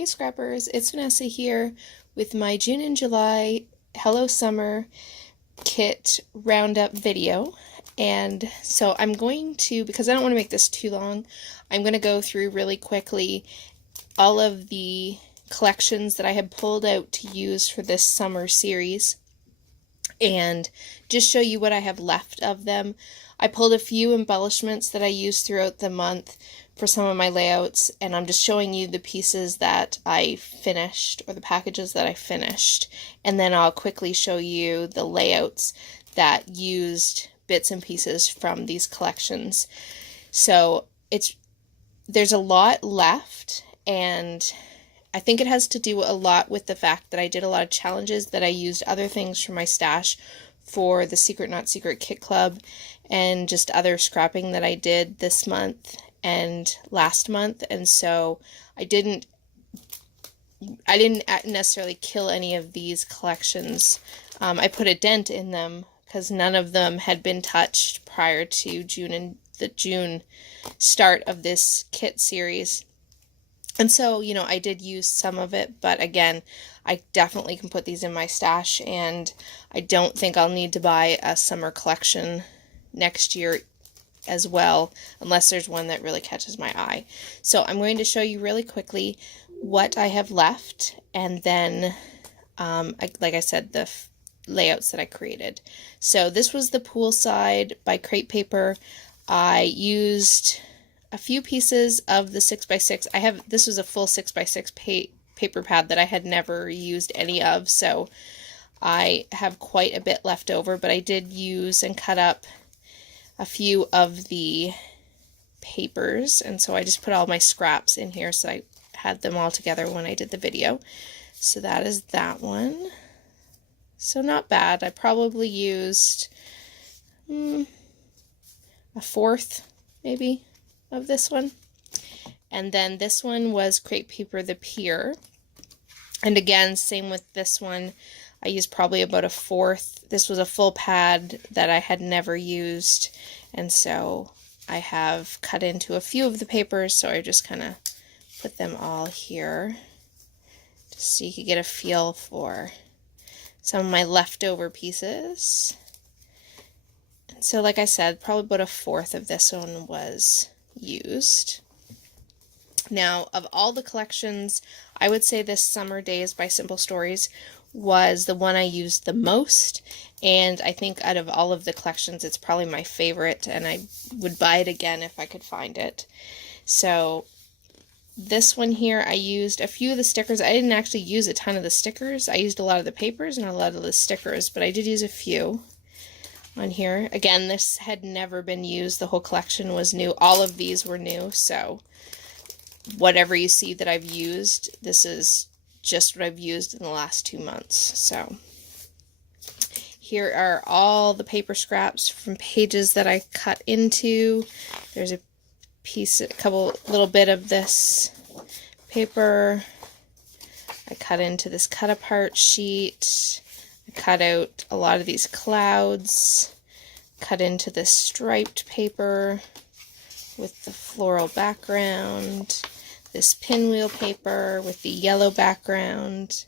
Hey Scrappers, it's Vanessa here with my June and July Hello Summer Kit Roundup video. And so I'm going to, because I don't want to make this too long, I'm going to go through really quickly all of the collections that I have pulled out to use for this summer series and just show you what I have left of them. I pulled a few embellishments that I used throughout the month for some of my layouts, and I'm just showing you the pieces that I finished, or the packages that I finished, and then I'll quickly show you the layouts that used bits and pieces from these collections. So there's a lot left, and I think it has to do a lot with the fact that I did a lot of challenges, that I used other things from my stash for the Secret Not Secret Kit Club, and just other scrapping that I did this month and last month, and so I didn't necessarily kill any of these collections. I put a dent in them because none of them had been touched prior to June and the June start of this kit series. And so, you know, I did use some of it, but again, I definitely can put these in my stash, and I don't think I'll need to buy a summer collection next year as well, unless there's one that really catches my eye. So I'm going to show you really quickly what I have left, and then, like I said, the layouts that I created. So this was the poolside by Crepe Paper. I used a few pieces of the 6x6. This was a full 6x6 paper pad that I had never used any of, so I have quite a bit left over, but I did use and cut up a few of the papers, and so I just put all my scraps in here, so I had them all together when I did the video. So that is that one. So not bad. I probably used a fourth, maybe, of this one. And then this one was Crepe Paper the Pier. And again, same with this one. I used probably about a fourth. This was a full pad that I had never used, and so I have cut into a few of the papers, so I just kind of put them all here just so you could get a feel for some of my leftover pieces. And so like I said, probably about a fourth of this one was used. Now, of all the collections, I would say this Summer Days by Simple Stories was the one I used the most, and I think out of all of the collections, it's probably my favorite, and I would buy it again if I could find it. So this one here, I used a few of the stickers. I didn't actually use a ton of the stickers. I used a lot of the papers and a lot of the stickers, but I did use a few on here. Again, this had never been used. The whole collection was new. All of these were new, so whatever you see that I've used, this is just what I've used in the last 2 months. So here are all the paper scraps from pages that I cut into. There's a little bit of this paper. I cut into this cut apart sheet. I cut out a lot of these clouds. Cut into this striped paper with the floral background. This pinwheel paper with the yellow background.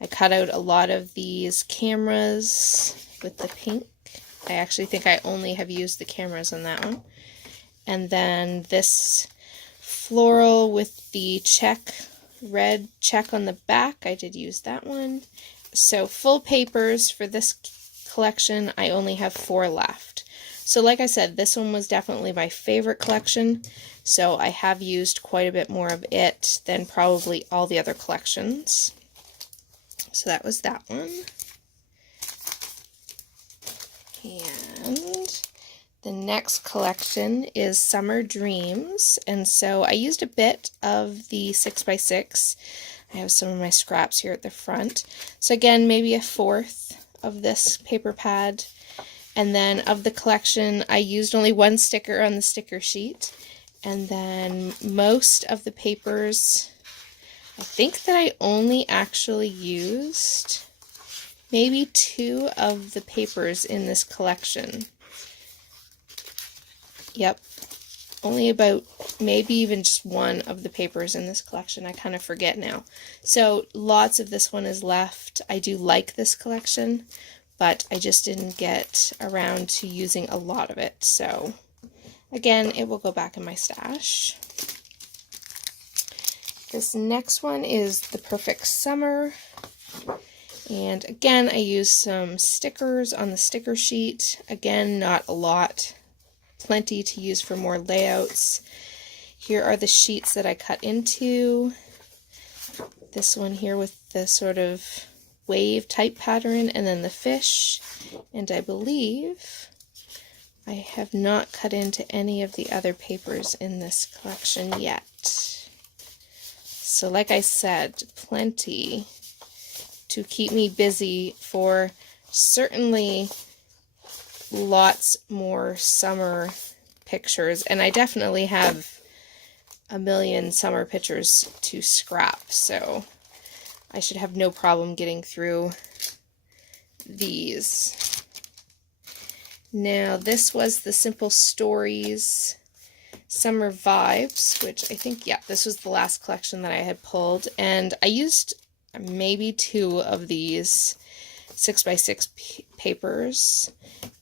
I cut out a lot of these cameras with the pink. I actually think I only have used the cameras on that one. And then this floral with the red check on the back. I did use that one. So full papers for this collection, I only have 4 left. So like I said, this one was definitely my favorite collection, so I have used quite a bit more of it than probably all the other collections. So that was that one. And the next collection is Summer Dreams, and so I used a bit of the 6x6. I have some of my scraps here at the front. So again, maybe a fourth of this paper pad. And then of the collection, I used only one sticker on the sticker sheet. And then most of the papers, I think that I only actually used maybe 2 of the papers in this collection. Yep. only about maybe even just one of the papers in this collection. I kind of forget now. So lots of this one is left. I do like this collection, but I just didn't get around to using a lot of it. So again, it will go back in my stash. This next one is The Perfect Summer. And again, I used some stickers on the sticker sheet. Again, not a lot. Plenty to use for more layouts. Here are the sheets that I cut into. This one here with the sort of wave type pattern, and then the fish. And I believe I have not cut into any of the other papers in this collection yet. So like I said, plenty to keep me busy for certainly lots more summer pictures, and I definitely have a million summer pictures to scrap, so I should have no problem getting through these. Now this was the Simple Stories Summer Vibes, which I think, yeah, this was the last collection that I had pulled, and I used maybe 2 of these 6x6 papers,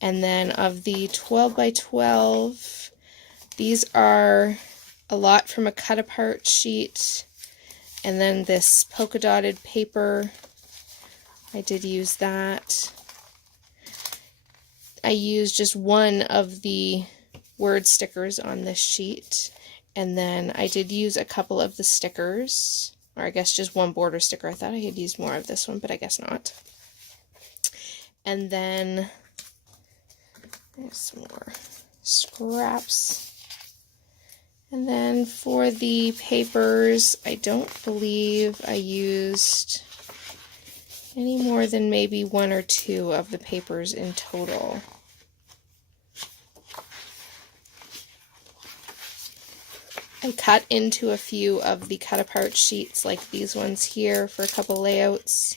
and then of the 12x12, these are a lot from a cut apart sheet, and then this polka dotted paper, I did use that. I used just one of the word stickers on this sheet, and then I did use a couple of the stickers, or I guess just one border sticker. I thought I had used more of this one, but I guess not. And then there's some more scraps. And then for the papers, I don't believe I used any more than maybe 1 or 2 of the papers in total. I cut into a few of the cut apart sheets like these ones here for a couple layouts,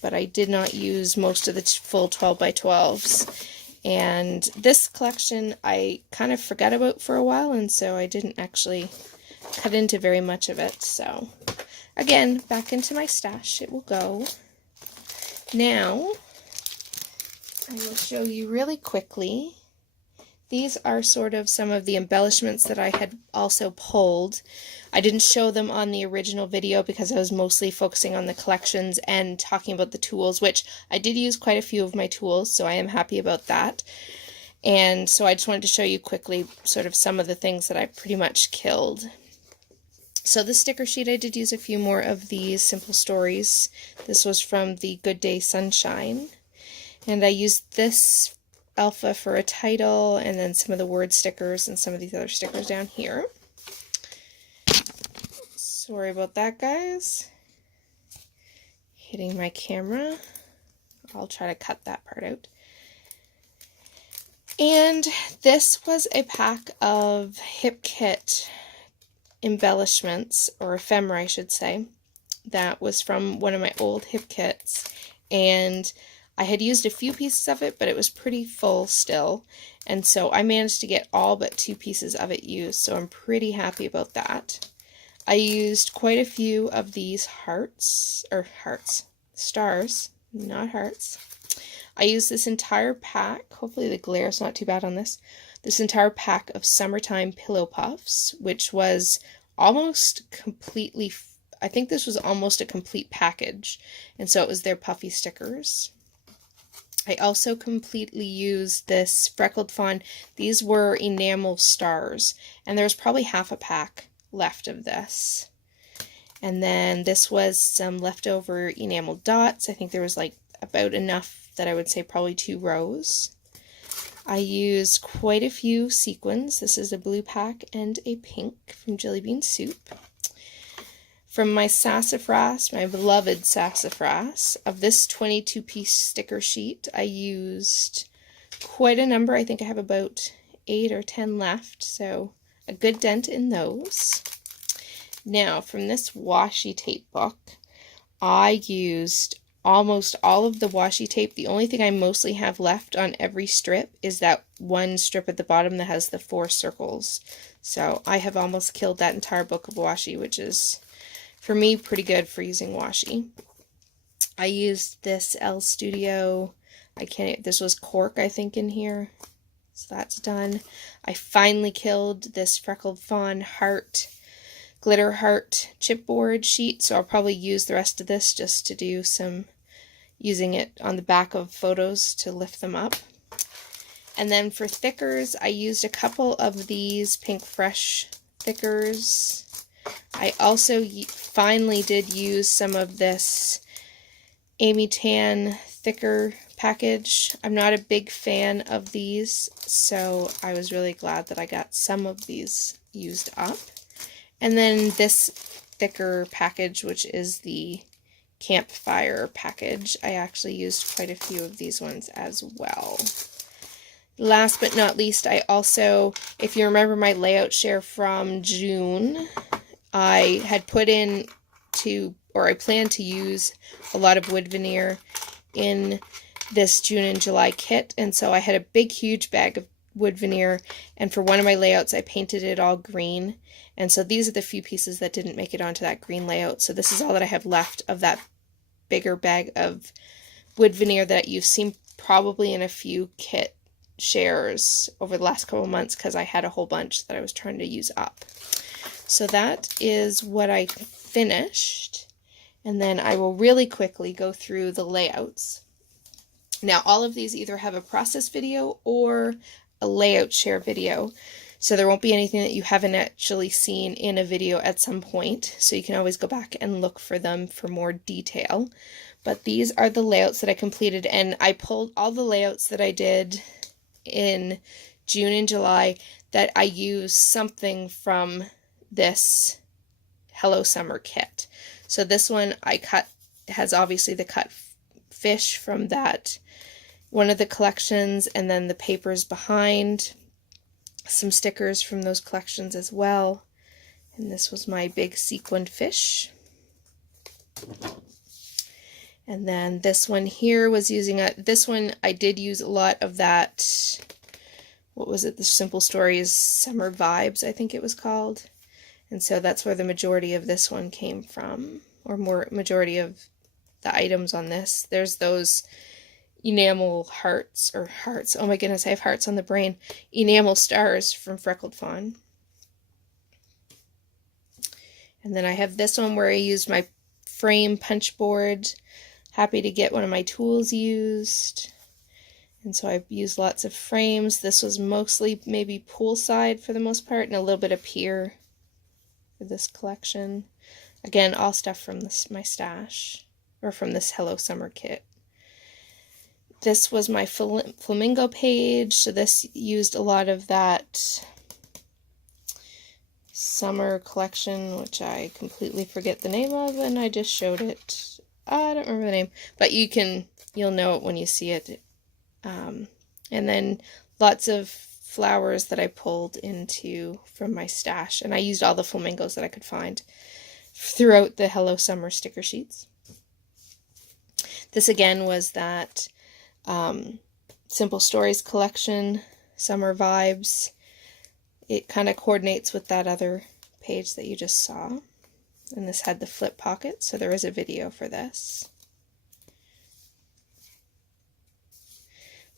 but I did not use most of the full 12x12s. And this collection I kind of forgot about for a while, and so I didn't actually cut into very much of it. So again, back into my stash it will go. Now I will show you really quickly. These are sort of some of the embellishments that I had also pulled. I didn't show them on the original video because I was mostly focusing on the collections and talking about the tools, which I did use quite a few of my tools, so I am happy about that. And so I just wanted to show you quickly sort of some of the things that I pretty much killed. So the sticker sheet, I did use a few more of these Simple Stories. This was from the Good Day Sunshine. And I used this alpha for a title, and then some of the word stickers and some of these other stickers down here. Sorry about that, guys. Hitting my camera. I'll try to cut that part out. And this was a pack of Hip Kit embellishments, or ephemera I should say, that was from one of my old Hip Kits, and I had used a few pieces of it, but it was pretty full still, and so I managed to get all but 2 pieces of it used, so I'm pretty happy about that. I used quite a few of these stars, not hearts. I used this entire pack, hopefully the glare is not too bad on this entire pack of Summertime Pillow Puffs, which was almost completely, I think this was almost a complete package, and so it was their puffy stickers. I also completely used this Freckled Fawn. These were enamel stars, and there was probably half a pack left of this. And then this was some leftover enamel dots. I think there was like about enough that I would say probably 2 rows. I used quite a few sequins. This is a blue pack and a pink from Jelly Bean Soup. From my sassafras, my beloved sassafras, of this 22-piece sticker sheet, I used quite a number. I think I have about 8 or 10 left, so a good dent in those. Now, from this washi tape book, I used almost all of the washi tape. The only thing I mostly have left on every strip is that one strip at the bottom that has the 4 circles. So I have almost killed that entire book of washi, which is, for me, pretty good for using washi. I used this L Studio, this was cork, I think, in here. So that's done. I finally killed this Freckled Fawn heart, glitter heart chipboard sheet, so I'll probably use the rest of this just to do some using it on the back of photos to lift them up. And then for thickers, I used a couple of these Pink Fresh thickers. I also finally did use some of this Amy Tan thicker package. I'm not a big fan of these, so I was really glad that I got some of these used up. And then this thicker package, which is the Campfire package. I actually used quite a few of these ones as well. Last but not least, I also, if you remember my layout share from June, I had put in I planned to use a lot of wood veneer in this June and July kit, and so I had a big huge bag of wood veneer, and for one of my layouts I painted it all green, and so these are the few pieces that didn't make it onto that green layout. So this is all that I have left of that bigger bag of wood veneer that you've seen probably in a few kit shares over the last couple of months, because I had a whole bunch that I was trying to use up. So that is what I finished, and then I will really quickly go through the layouts. Now all of these either have a process video or a layout share video, so there won't be anything that you haven't actually seen in a video at some point, so you can always go back and look for them for more detail. But these are the layouts that I completed, and I pulled all the layouts that I did in June and July that I used something from this Hello Summer kit. So this one I cut, has obviously the cut fish from that one of the collections, and then the papers behind, some stickers from those collections as well. And this was my big sequined fish. And then this one here was using this one I did use a lot of that, what was it, the Simple Stories Summer Vibes, I think it was called. And so that's where the majority of this one came from, or majority of the items on this. There's those enamel hearts, oh my goodness, I have hearts on the brain, enamel stars from Freckled Fawn. And then I have this one where I used my frame punch board. Happy to get one of my tools used. And so I've used lots of frames. This was mostly maybe poolside for the most part, and a little bit of pier for this collection. Again, all stuff from my stash, or from this Hello Summer kit. This was my flamingo page, so this used a lot of that summer collection, which I completely forget the name of, and I just showed it. I don't remember the name, but you'll know it when you see it. And then lots of flowers that I pulled into from my stash, and I used all the flamingos that I could find throughout the Hello Summer sticker sheets. This again was that Simple Stories collection, Summer Vibes. It kind of coordinates with that other page that you just saw. And this had the flip pocket, so there is a video for this.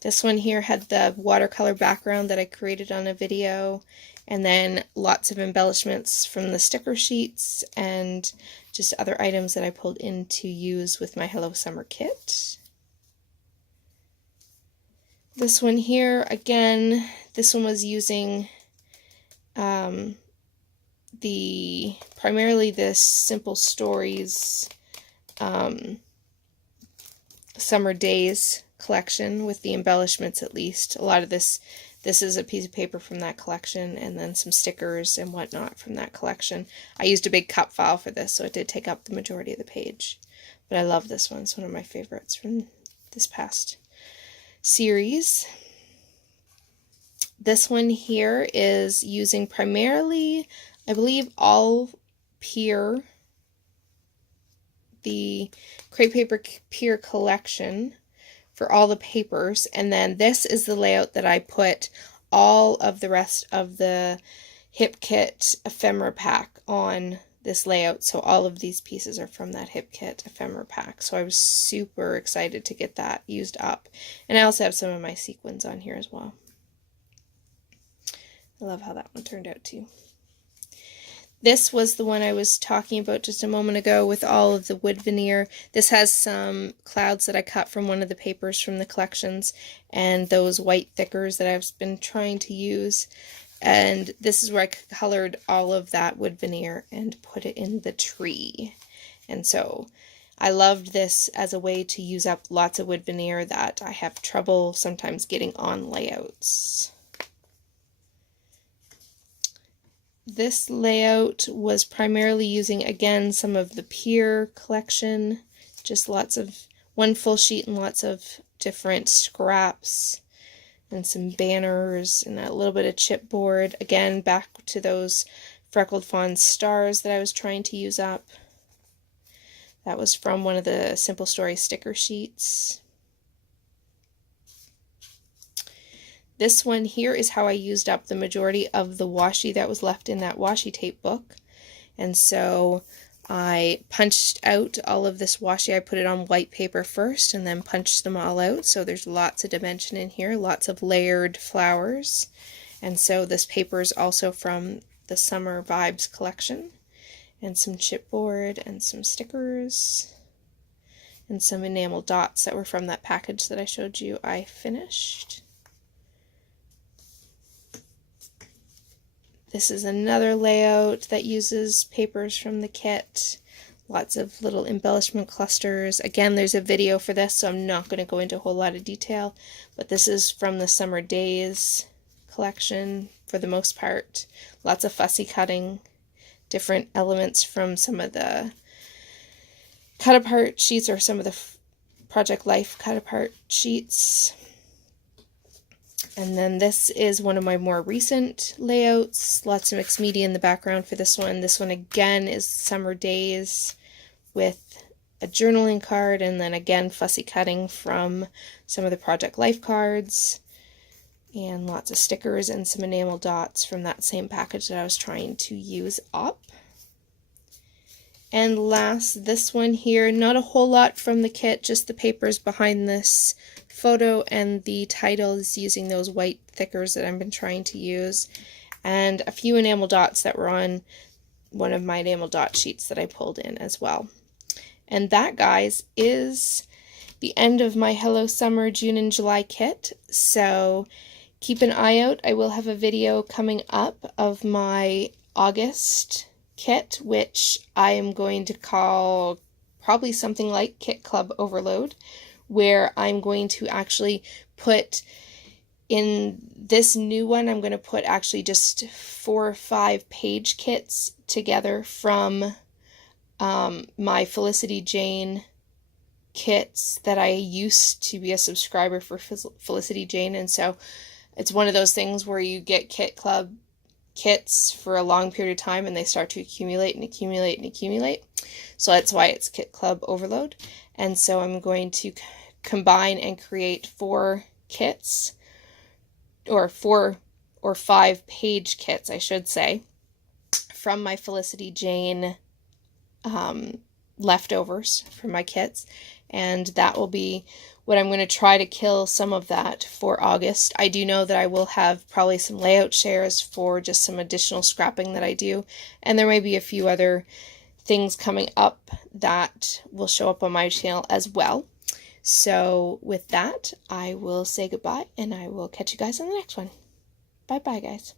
This one here had the watercolor background that I created on a video, and then lots of embellishments from the sticker sheets and just other items that I pulled in to use with my Hello Summer kit. This one here, again, this one was using primarily this Simple Stories Summer Days collection with the embellishments at least. A lot of this is a piece of paper from that collection, and then some stickers and whatnot from that collection. I used a big cut file for this, so it did take up the majority of the page. But I love this one. It's one of my favorites from this past series. This one here is using primarily, I believe, all pier the Crepe Paper Pure collection for all the papers, and then this is the layout that I put all of the rest of the Hip Kit ephemera pack on this layout. So all of these pieces are from that Hip Kit ephemera pack. So I was super excited to get that used up. And I also have some of my sequins on here as well. I love how that one turned out too. This was the one I was talking about just a moment ago with all of the wood veneer. This has some clouds that I cut from one of the papers from the collections and those white thickers that I've been trying to use. And this is where I colored all of that wood veneer and put it in the tree. And so I loved this as a way to use up lots of wood veneer that I have trouble sometimes getting on layouts. This layout was primarily using, again, some of the Pier collection, just lots of, one full sheet and lots of different scraps, and some banners, and a little bit of chipboard. Again, back to those Freckled Fawn stars that I was trying to use up. That was from one of the Simple Story sticker sheets. This one here is how I used up the majority of the washi that was left in that washi tape book. And so I punched out all of this washi. I put it on white paper first and then punched them all out. So there's lots of dimension in here, lots of layered flowers. And so this paper is also from the Summer Vibes collection. And some chipboard and some stickers and some enamel dots that were from that package that I showed you I finished. This is another layout that uses papers from the kit. Lots of little embellishment clusters. Again, there's a video for this, so I'm not going to go into a whole lot of detail. But this is from the Summer Days collection for the most part. Lots of fussy cutting. Different elements from some of the cut-apart sheets or some of the Project Life cut-apart sheets. And then this is one of my more recent layouts. Lots of mixed media in the background for this one. This one again is Summer Days with a journaling card, and then again fussy cutting from some of the Project Life cards. And lots of stickers and some enamel dots from that same package that I was trying to use up. And last, this one here, not a whole lot from the kit, just the papers behind this photo, and the title is using those white thickers that I've been trying to use, and a few enamel dots that were on one of my enamel dot sheets that I pulled in as well. And that, guys, is the end of my Hello Summer June and July kit. So keep an eye out. I will have a video coming up of my August kit, which I am going to call probably something like Kit Club Overload, where I'm going to actually put in this new one, I'm going to put actually just 4 or 5 page kits together from my Felicity Jane kits that I used to be a subscriber for Felicity Jane. And so it's one of those things where you get Kit Club kits for a long period of time and they start to accumulate and accumulate and accumulate. So that's why it's Kit Club Overload. And so I'm going to combine and create 4 kits, or 4 or 5 page kits, I should say, from my Felicity Jane leftovers from my kits. And that will be what I'm going to try to kill some of that for August. I do know that I will have probably some layout shares for just some additional scrapping that I do. And there may be a few other things coming up that will show up on my channel as well. So with that, I will say goodbye and I will catch you guys on the next one. Bye bye, guys.